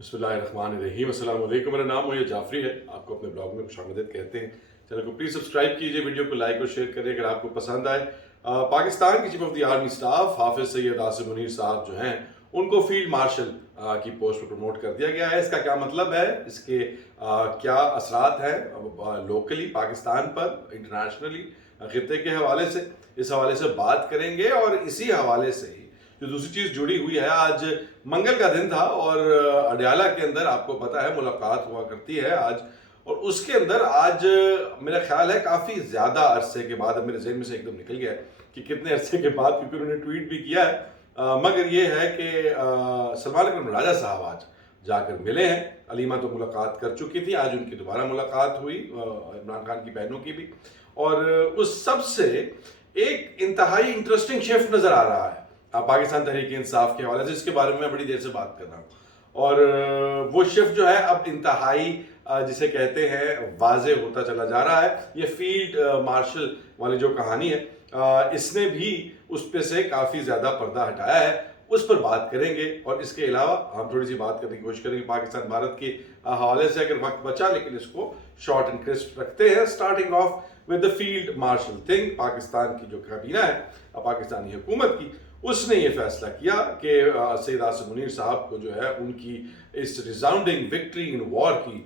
بسم اللہ الرحمن الرحیم. السلام علیکم. میرا نام مویت جعفری ہے. آپ کو اپنے بلاگ میں خوش آمدید کہتے ہیں. چینل کو پلیز سبسکرائب کیجئے, ویڈیو کو لائک اور شیئر کریں اگر آپ کو پسند آئے. پاکستان کی chief of the army staff حافظ سید عاصم منیر صاحب جو ہیں ان کو فیلڈ مارشل کی پوسٹ پر پروموٹ کر دیا گیا ہے. اس کا کیا مطلب ہے, اس کے کیا اثرات ہیں لوکلی پاکستان پر, انٹرنیشنلی خطے کے حوالے سے, اس حوالے سے بات کریں گے. اور اسی حوالے سے ہی جو دوسری چیز جڑی ہوئی ہے, آج منگل کا دن تھا اور اڈیالہ کے اندر آپ کو پتا ہے ملاقات ہوا کرتی ہے آج, اور اس کے اندر آج میرا خیال ہے کافی زیادہ عرصے کے بعد, اب میرے ذہن میں سے ایک دم نکل گیا ہے کہ کتنے عرصے کے بعد, کیونکہ انہوں نے ٹویٹ بھی کیا ہے, مگر یہ ہے کہ سلمان اکرم راجہ صاحب آج جا کر ملے ہیں. علیمہ تو ملاقات کر چکی تھی, آج ان کی دوبارہ ملاقات ہوئی, عمران خان کی بہنوں کی بھی, اور اس سب سے ایک انتہائی انٹرسٹنگ شفٹ نظر آ رہا ہے پاکستان تحریک انصاف کے حوالے سے, جس کے بارے میں بڑی دیر سے بات کر رہا ہوں. اور وہ شفٹ جو ہے اب انتہائی جسے کہتے ہیں واضح ہوتا چلا جا رہا ہے. یہ فیلڈ مارشل والی جو کہانی ہے, اس نے بھی اس پہ سے کافی زیادہ پردہ ہٹایا ہے, اس پر بات کریں گے. اور اس کے علاوہ ہم تھوڑی سی بات کرنے کی کوشش کریں گے پاکستان بھارت کے حوالے سے, اگر وقت بچا, لیکن اس کو شارٹ اینڈ کرسپ رکھتے ہیں. Starting of with the field marshal thing. Pakistan کی جو کابینہ ہے پاکستانی حکومت کی, اس نے یہ فیصلہ کیا کہ سید عاصم منیر صاحب کو جو ہے ان کی اس ریزاؤنڈنگ وکٹری ان وار کی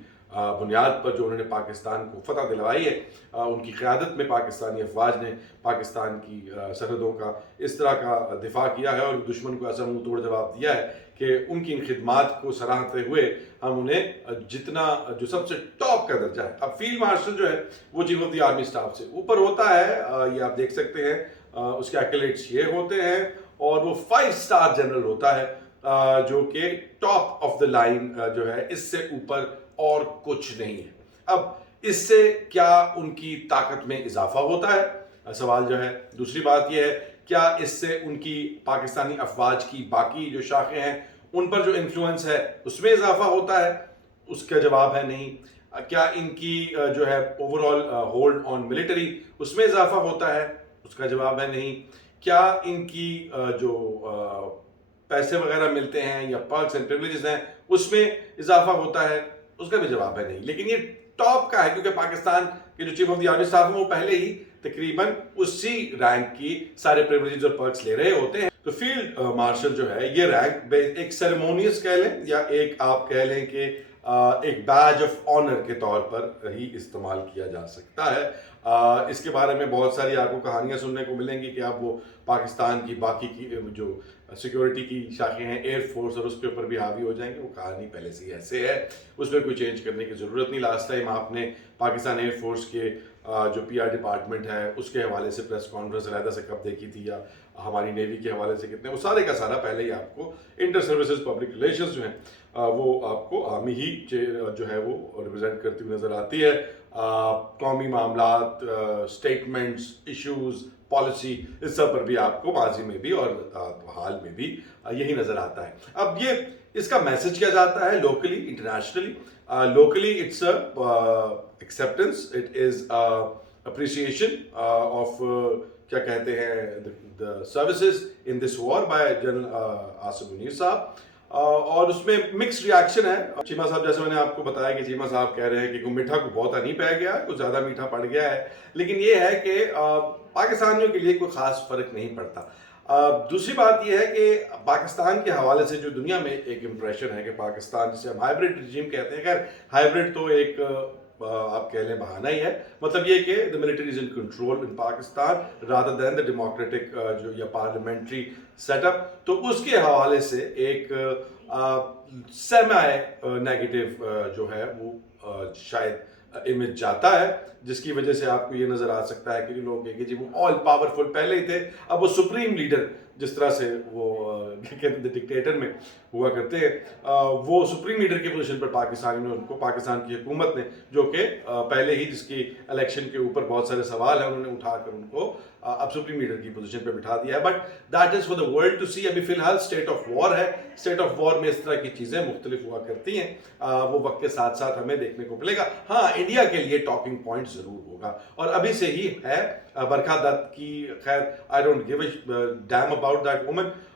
بنیاد پر جو انہوں نے پاکستان کو فتح دلوائی ہے, ان کی قیادت میں پاکستانی افواج نے پاکستان کی سرحدوں کا اس طرح کا دفاع کیا ہے اور دشمن کو ایسا منہ توڑ جواب دیا ہے کہ ان کی ان خدمات کو سراہتے ہوئے ہم انہیں جتنا جو سب سے ٹاپ کا درجہ ہے, اب فیلڈ مارشل جو ہے وہ chief of the army staff سے اوپر ہوتا ہے, یہ آپ دیکھ سکتے ہیں, اس کے ایکلیٹس یہ ہوتے ہیں, اور وہ 5 اسٹار جنرل ہوتا ہے, جو کہ ٹاپ آف دا لائن جو ہے, اس سے اوپر اور کچھ نہیں ہے. اب اس سے کیا ان کی طاقت میں اضافہ ہوتا ہے, سوال جو ہے. دوسری بات یہ ہے, کیا اس سے ان کی پاکستانی افواج کی باقی جو شاخیں ہیں ان پر جو انفلوئنس ہے اس میں اضافہ ہوتا ہے, اس کا جواب ہے نہیں. کیا ان کی جو ہے overall hold on military, اس میں اضافہ ہوتا ہے, اس کا جواب ہے نہیں. کیا ان کی جو پیسے وغیرہ ملتے ہیں یا پرکس اینڈ پریویلیجز ہیں اس میں اضافہ ہوتا ہے, اس کا بھی جواب ہے نہیں. لیکن یہ ٹاپ کا ہے کیونکہ پاکستان کے جو chief of the army staff ہیں وہ پہلے ہی تقریباً اسی رینک کی سارے پریویلیجز اور پرکس لے رہے ہوتے ہیں. تو فیلڈ مارشل جو ہے یہ رینک ایک سیریمونیس کہہ لیں یا ایک آپ کہہ لیں کہ ایک بیج آف آنر کے طور پر ہی استعمال کیا جا سکتا ہے. اس کے بارے میں بہت ساری آپ کو کہانیاں سننے کو ملیں گی کہ اب وہ پاکستان کی باقی کی جو سیکیورٹی کی شاخیں ہیں, ایئر فورس, اور اس کے اوپر بھی حاوی ہو جائیں گے. وہ کہانی پہلے سے ہی ایسے ہے, اس میں کوئی چینج کرنے کی ضرورت نہیں. لاسٹ ٹائم آپ نے پاکستان ایئر فورس کے جو پی آر ڈپارٹمنٹ ہے اس کے حوالے سے پریس کانفرنس علیحدہ سے کب دیکھی تھی, یا ہماری نیوی کے حوالے سے کتنے, وہ سارے کا سارا پہلے ہی آپ کو انٹر سروسز پبلک ریلیشنز جو ہیں وہ آپ کو آرمی ہی جو ہے وہ ریپرزینٹ کرتی ہوئی نظر آتی ہے. قومی معاملات, اسٹیٹمنٹس, ایشوز, پالیسی, اس سب پر بھی آپ کو ماضی میں بھی اور حال میں بھی یہی نظر آتا ہے. اب یہ اس کا میسج کیا جاتا ہے locally, internationally. Locally its acceptance, it is appreciation of کیا کہتے ہیں the services in this war by general Asim Munir صاحب, اور اس میں مکس ریاکشن ہے. چیمہ صاحب جیسے میں نے آپ کو بتایا کہ چیمہ صاحب کہہ رہے ہیں کہ میٹھا کو بہت نہیں پہ گیا, کچھ زیادہ میٹھا پڑ گیا ہے, لیکن یہ ہے کہ پاکستانیوں کے لیے کوئی خاص فرق نہیں پڑتا. دوسری بات یہ ہے کہ پاکستان کے حوالے سے جو دنیا میں ایک امپریشن ہے کہ پاکستان جسے ہم ہائیبرڈ رجیم کہتے ہیں, خیر ہائیبرڈ تو ایک آپ کہہ لیں بہانہ ہی ہے, مطلب یہ کہ the military is in control in Pakistan rather than the democratic جو یا پارلیمنٹری سیٹ اپ. تو اس کے حوالے سے ایک سیمی نیگیٹو جو ہے وہ شاید امیج جاتا ہے, جس کی وجہ سے آپ کو یہ نظر آ سکتا ہے کہ لوگ کہیں کہ جی وہ آل پاورفل پہلے ہی تھے, اب وہ سپریم لیڈر جس طرح سے وہ ڈکٹیٹر میں ہوا کرتے ہیں, وہ سپریم لیڈر کی پوزیشن پر پاکستانی نے ان کو, پاکستان کی حکومت نے, جو کہ پہلے ہی جس کی الیکشن کے اوپر بہت سارے سوال ہیں, انہوں نے اٹھا کر ان کو اب سپریم لیڈر کی پوزیشن پہ بٹھا دیا ہے. But that is for the world to see. ابھی فی الحال اسٹیٹ آف وار ہے, اسٹیٹ آف وار میں اس طرح کی چیزیں مختلف ہوا کرتی ہیں, وہ وقت کے ساتھ ساتھ ہمیں دیکھنے کو ملے گا. ہاں انڈیا کے لیے ٹاکنگ پوائنٹ ضرور ہوگا, اور ابھی سے ہی ہے. برکھا دت کی, خیر I don't give a damn about that women,